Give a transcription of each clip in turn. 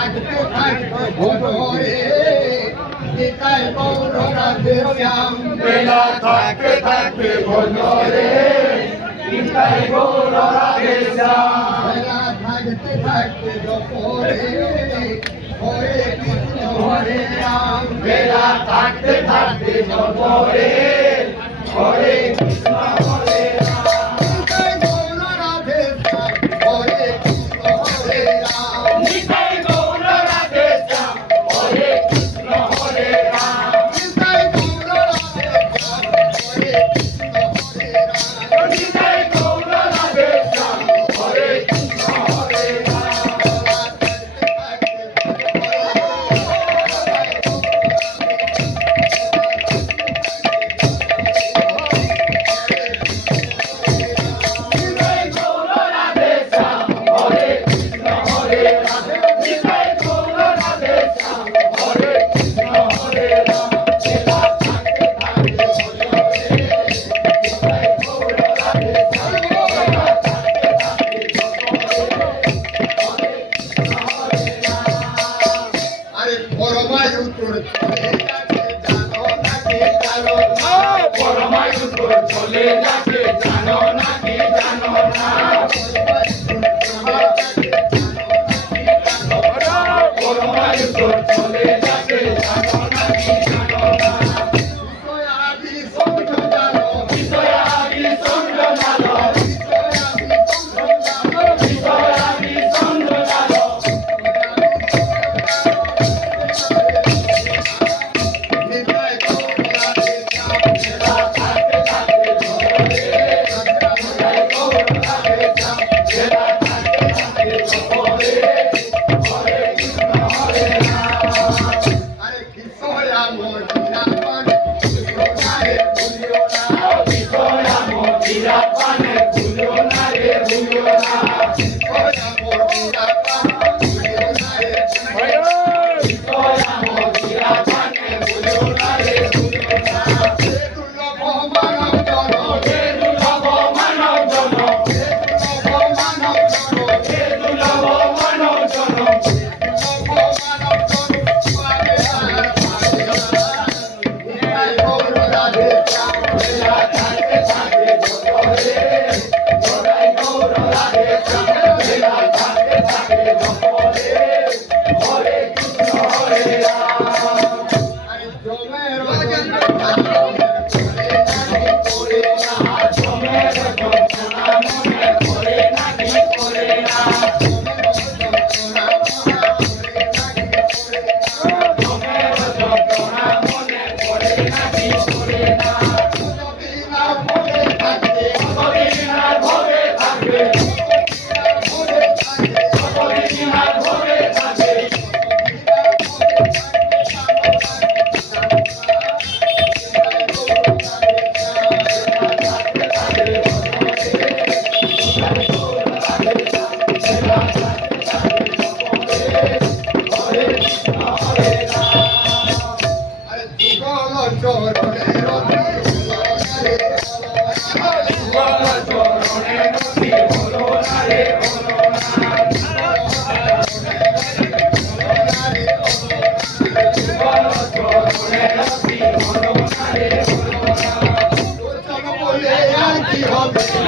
থাকতে থাকতে ভোরে নিতাই গৌর রাধে শ্যাম বেলা থাকতে থাকতে ভোরে নিতাই গৌর রাধে শ্যাম বেলা থাকতে থাকতে দুপুরে হরে কৃষ্ণ হরে রাম বেলা থাকতে থাকতে ভোরে হরে কৃষ্ণ হরে রাম নিতাই গৌর রাধে শ্যাম হরে কৃষ্ণ হরে রাম নিতাই গৌর রাধে শ্যাম হরে কৃষ্ণ হরে রাম নিতাই গৌর রাধে শ্যাম হরে কৃষ্ণ হরে রাম নিতাই গৌর রাধে শ্যাম হরে কৃষ্ণ হরে রাম নিতাই গৌর রাধে শ্যাম হরে কৃষ্ণ হরে রাম নিতাই গৌর রাধে শ্যাম হরে কৃষ্ণ হরে রাম বেলা থাকতে থাকতে ভোরে নিতাই গৌর রাধে শ্যাম বেলা থাকতে থাকতে ভোরে হরে কৃষ্ণ হরে রাম আরে পরমায়ু তোর চলে যাচ্ছে জানো নাকি জানো না পরমায়ু তোর চলে যাচ্ছে জানো নাকি জানো না পরমায়ু তোর চলে যাচ্ছে জানো নাকি জানো না আদি সঙ্গ জানো বিষয়াদি সঙ্গ জানো বিষয়াদি সঙ্গ জানো নিতাই গৌর রাধে শ্যাম বেলা থাকতে থাকতে ভোরে নিতাই গৌর রাধে শ্যাম বেলা থাকতে থাকতে ভোরে হরে কৃষ্ণ হরে রাম আরে কিশোরা মোর বিরাপন সোনারে ভুলিও না বিষয়া মদিরা পানে ভুলো না রে ভুলো না কিশোরা মোর বিরাপন ভুলিও না রে বিষয়া মদিরা পানে ভুলো না রে ভুলো না দুর্লভ মানব জন হে দুর্লভ মানব জন দুর্লভ মানব জন হে দুর্লভ মানব জন বেলা থাকতে থাকতে ভোরে নিতাই গৌর রাধে শ্যাম বেলা থাকতে থাকতে ভোরে হরে কৃষ্ণ হরে রাম জমের যন্ত্রণা মনে করে নাকি করে না জমের যন্ত্রণা মনে করে নাকি করে না কতদিন আর ভোগে থাকবে কতদিন আর ভোগে থাকবে হরে কৃষ্ণ হরে রাম বল চরণে নদী হলো না রে হলো না বল চরণে নদী হলো না রে হলো না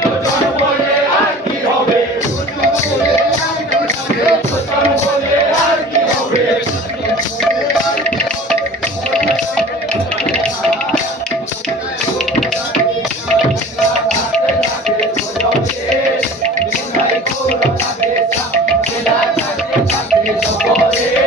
লোচন বলে আর কি হবে লোচন বলে আর কি হবে নিতাই গৌর রাধে শ্যাম বেলা থাকতে থাকতে ভোরে